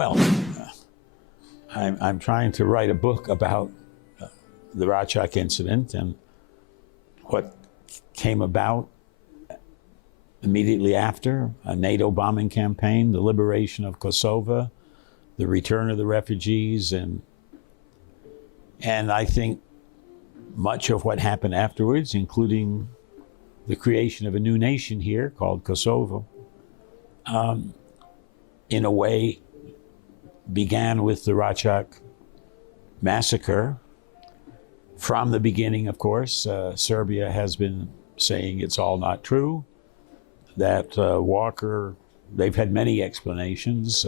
Well, I'm trying to write a book about the Račku incident and what came about immediately after a NATO bombing campaign, the liberation of Kosovo, the return of the refugees, and I think much of what happened afterwards, including the creation of a new nation here called Kosovo, in a way began with the Račku massacre. From the beginning, of course, Serbia has been saying it's all not true, that Voker, they've had many explanations.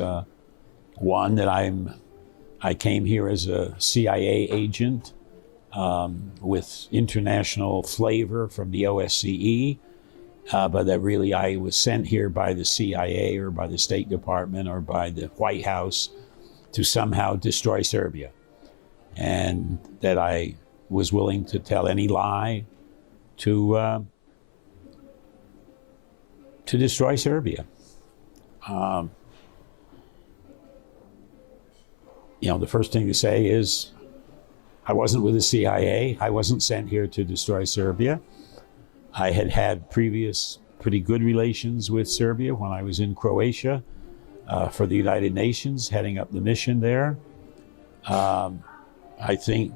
One, that I came here as a CIA agent with international flavor from the OSCE, but that really I was sent here by the CIA or by the State Department or by the White House to somehow destroy Serbia, and that I was willing to tell any lie to destroy Serbia. The first thing to say is I wasn't with the CIA. I wasn't sent here to destroy Serbia. I had had previous pretty good relations with Serbia when I was in Croatia for the United Nations, heading up the mission there. I think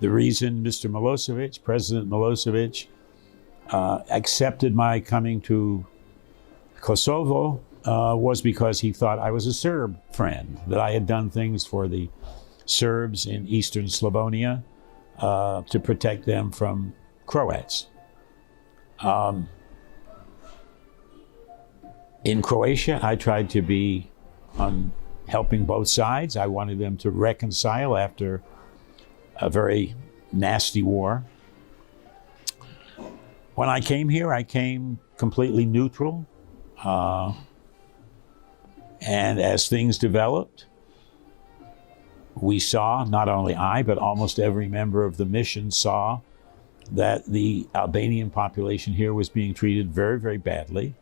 the reason Mr. Miloševic, President Miloševic, accepted my coming to Kosovo was because he thought I was a Serb friend, that I had done things for the Serbs in eastern Slavonia to protect them from Croats. In Croatia, I tried to be on helping both sides. I wanted them to reconcile after a very nasty war. When I came here, I came completely neutral. And as things developed, we saw, not only I, but almost every member of the mission saw that the Albanian population here was being treated very, very badly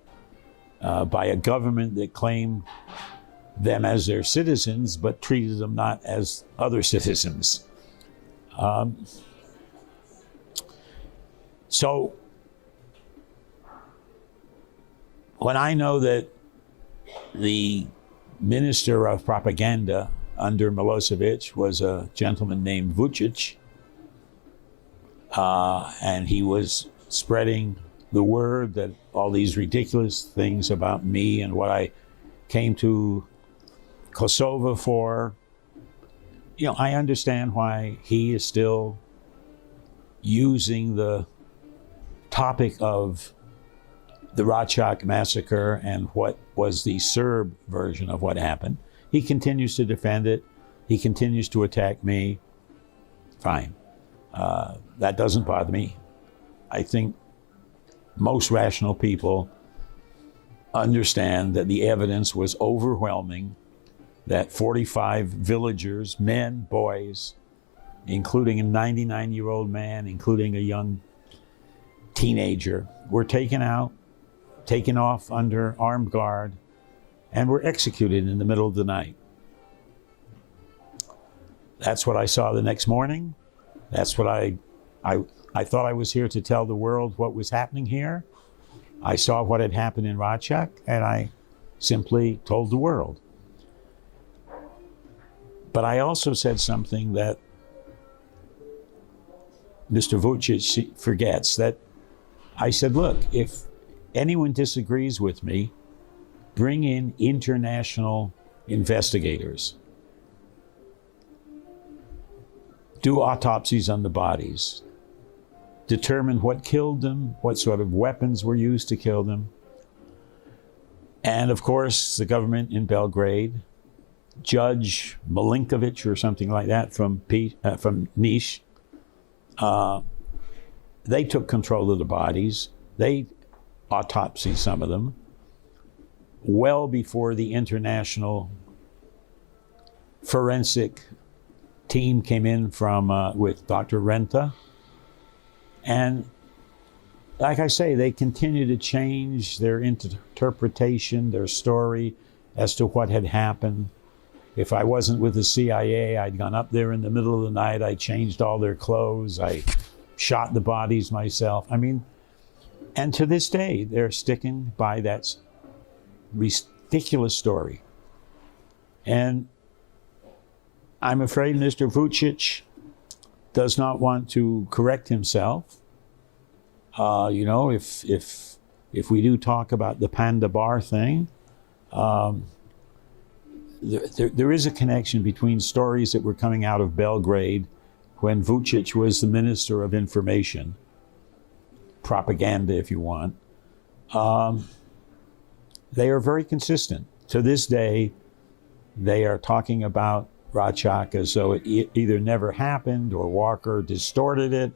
by a government that claimed them as their citizens, but treated them not as other citizens. So when I know that the minister of propaganda under Miloševic was a gentleman named Vučic, and he was spreading the word that all these ridiculous things about me and what I came to Kosovo for, I understand why he is still using the topic of the Račku massacre and what was the Serb version of what happened. He continues to defend it. He continues to attack me. Fine. That doesn't bother me. I think most rational people understand that the evidence was overwhelming, that 45 villagers, men, boys, including a 99-year-old man, including a young teenager, were taken off under armed guard, and were executed in the middle of the night. That's what I saw the next morning. That's what I thought I was here to tell the world what was happening here. I saw what had happened in Račku, and I simply told the world. But I also said something that Mr. Vučic forgets, that I said, look, if anyone disagrees with me, bring in international investigators. Do autopsies on the bodies. Determine what killed them, what sort of weapons were used to kill them. And of course, the government in Belgrade, Judge Milinkovic or something like that from Niš, they took control of the bodies. They autopsied some of them well before the international forensic team came in from with Dr. Renta. And like I say, they continue to change their interpretation, their story as to what had happened. If I wasn't with the CIA, I'd gone up there in the middle of the night, I changed all their clothes, I shot the bodies myself. I mean, and to this day, they're sticking by that ridiculous story. And I'm afraid Mr. Vučic does not want to correct himself. You know, if we do talk about the Panda Bar thing, there is a connection between stories that were coming out of Belgrade when Vučic was the Minister of Information, propaganda if you want. They are very consistent. To this day, they are talking about Račku as though it either never happened, or Walker distorted it,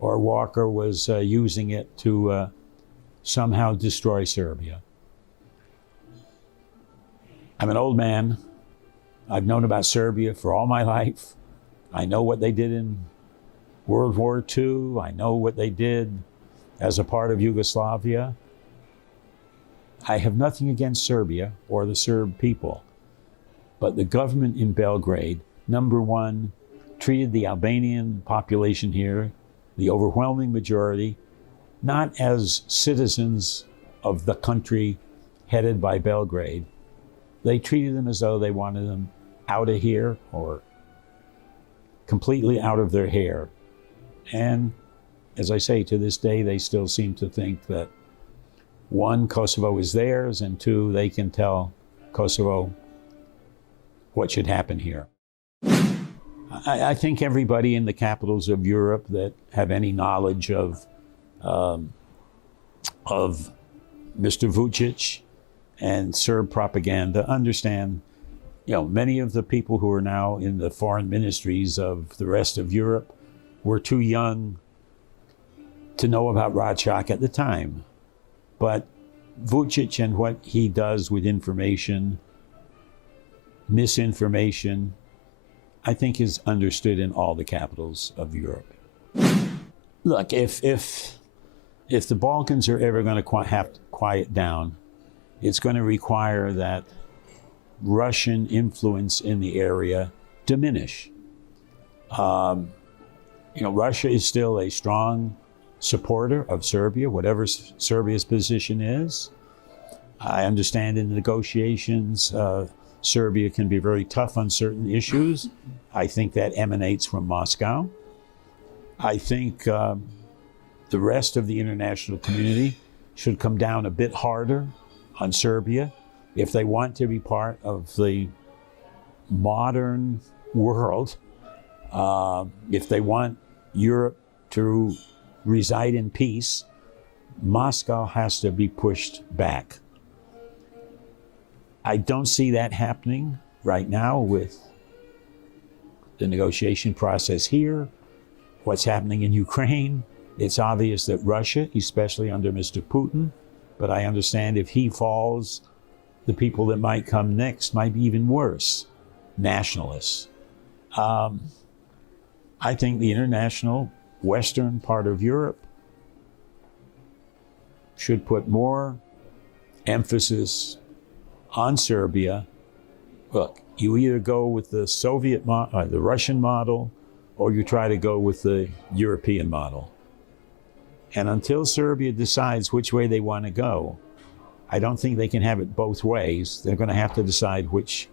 or Walker was using it to somehow destroy Serbia. I'm an old man. I've known about Serbia for all my life. I know what they did in World War II. I know what they did as a part of Yugoslavia. I have nothing against Serbia or the Serb people, but the government in Belgrade, number one, treated the Albanian population here, the overwhelming majority, not as citizens of the country headed by Belgrade. They treated them as though they wanted them out of here or completely out of their hair. And as I say, to this day, they still seem to think that one, Kosovo is theirs, and two, they can tell Kosovo what should happen here. I think everybody in the capitals of Europe that have any knowledge of Mr. Vučic and Serb propaganda understand, you know, many of the people who are now in the foreign ministries of the rest of Europe were too young to know about Račku at the time. But Vučic and what he does with information, misinformation, I think is understood in all the capitals of Europe. Look, if the Balkans are ever going to have to quiet down, it's going to require that Russian influence in the area diminish. You know, Russia is still a strong supporter of Serbia, whatever Serbia's position is. I understand in the negotiations, Serbia can be very tough on certain issues. I think that emanates from Moscow. I think the rest of the international community should come down a bit harder on Serbia if they want to be part of the modern world, if they want Europe to reside in peace. Moscow has to be pushed back. I don't see that happening right now with the negotiation process here, what's happening in Ukraine. It's obvious that Russia, especially under Mr. Putin, but I understand if he falls, the people that might come next might be even worse, nationalists. I think the international Western part of Europe should put more emphasis on Serbia. Look, you either go with the the Russian model, or you try to go with the European model. And until Serbia decides which way they want to go, I don't think they can have it both ways. They're going to have to decide which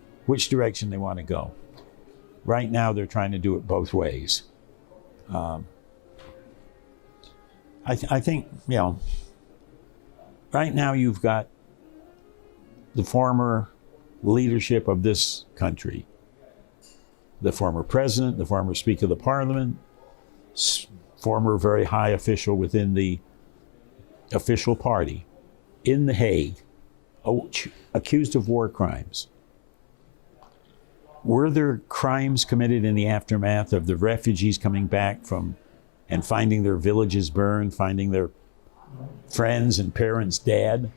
direction they want to go. Right now, they're trying to do it both ways. I think, you know, right now you've got the former leadership of this country, the former president, the former Speaker of the Parliament, former very high official within the official party in The Hague, accused of war crimes. Were there crimes committed in the aftermath of the refugees coming back from and finding their villages burned, finding their friends and parents dead?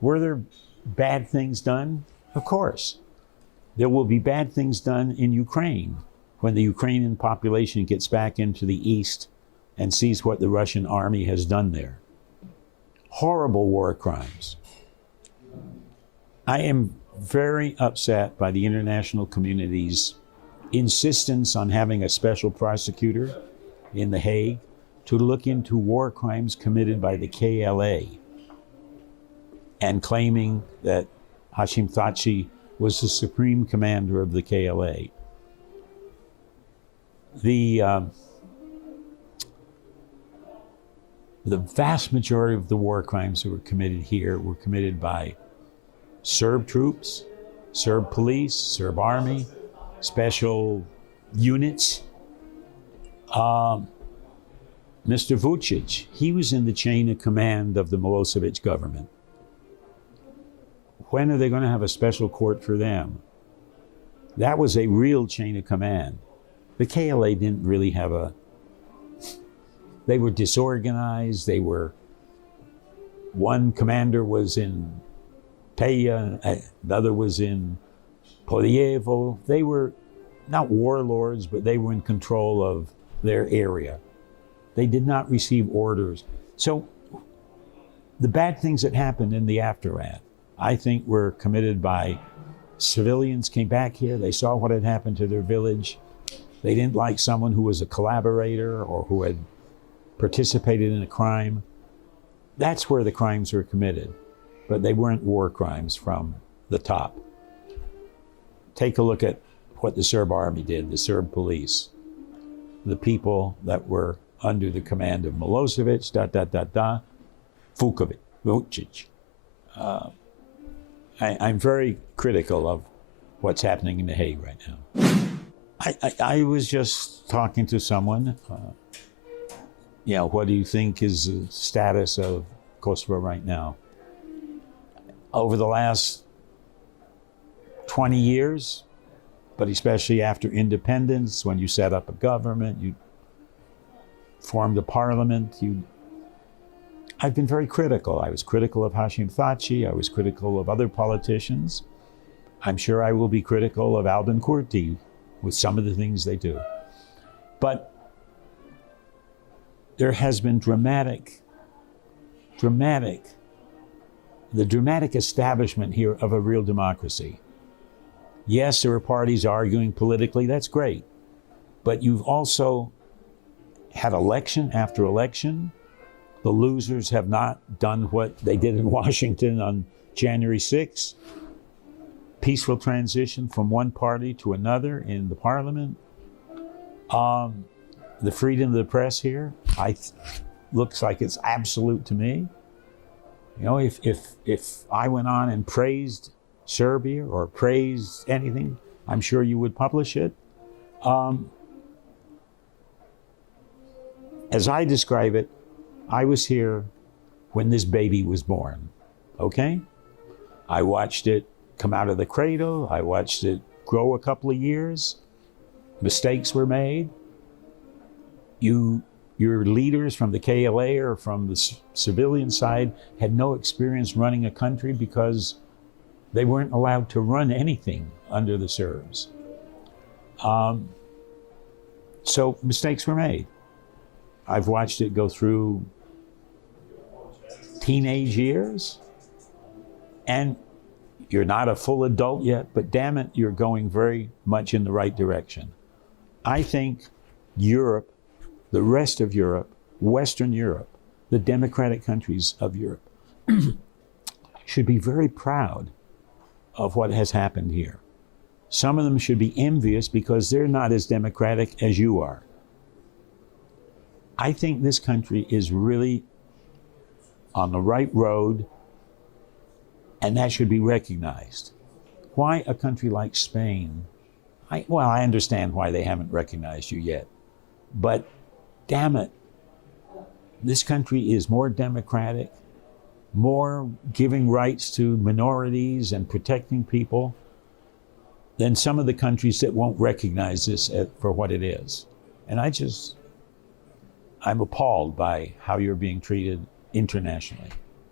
Were there bad things done? Of course. There will be bad things done in Ukraine when the Ukrainian population gets back into the east and sees what the Russian army has done there. Horrible war crimes. I am very upset by the international community's insistence on having a special prosecutor in The Hague to look into war crimes committed by the KLA, and claiming that Hashim Thaçi was the supreme commander of the KLA. The vast majority of the war crimes that were committed here were committed by Serb troops, Serb police, Serb army, special units. Mr. Vučic, he was in the chain of command of the Miloševic government. When are they going to have a special court for them? That was a real chain of command. The KLA didn't really have a... They were disorganized. They were... One commander was in Peja, the other was in Poljevo. They were not warlords, but they were in control of their area. They did not receive orders. So the bad things that happened in the aftermath, I think, were committed by civilians. Came back here, they saw what had happened to their village. They didn't like someone who was a collaborator or who had participated in a crime. That's where the crimes were committed, but they weren't war crimes from the top. Take a look at what the Serb army did, the Serb police, the people that were under the command of Miloševic, Vučic. I'm very critical of what's happening in The Hague right now. I was just talking to someone, what do you think is the status of Kosovo right now? Over the last 20 years, but especially after independence, when you set up a government, you formed a parliament, I've been very critical. I was critical of Hashim Thaçi. I was critical of other politicians. I'm sure I will be critical of Albin Kurti with some of the things they do. But there has been the dramatic establishment here of a real democracy. Yes, there are parties arguing politically, that's great. But you've also had election after election. The losers have not done what they did in Washington on January 6th. Peaceful transition from one party to another in the parliament. The freedom of the press here, looks like it's absolute to me. If I went on and praised Serbia or praised anything, I'm sure you would publish it. As I describe it, I was here when this baby was born, okay? I watched it come out of the cradle. I watched it grow a couple of years. Mistakes were made. Your leaders from the KLA or from the civilian side had no experience running a country because they weren't allowed to run anything under the Serbs. So mistakes were made. I've watched it go through teenage years, and you're not a full adult yet, but damn it, you're going very much in the right direction. I think Europe, the rest of Europe, Western Europe, the democratic countries of Europe should be very proud of what has happened here. Some of them should be envious because they're not as democratic as you are. I think this country is really on the right road, and that should be recognized. Why a country like Spain? I understand why they haven't recognized you yet, but damn it, this country is more democratic, more giving rights to minorities and protecting people than some of the countries that won't recognize this for what it is. And I'm appalled by how you're being treated internationally.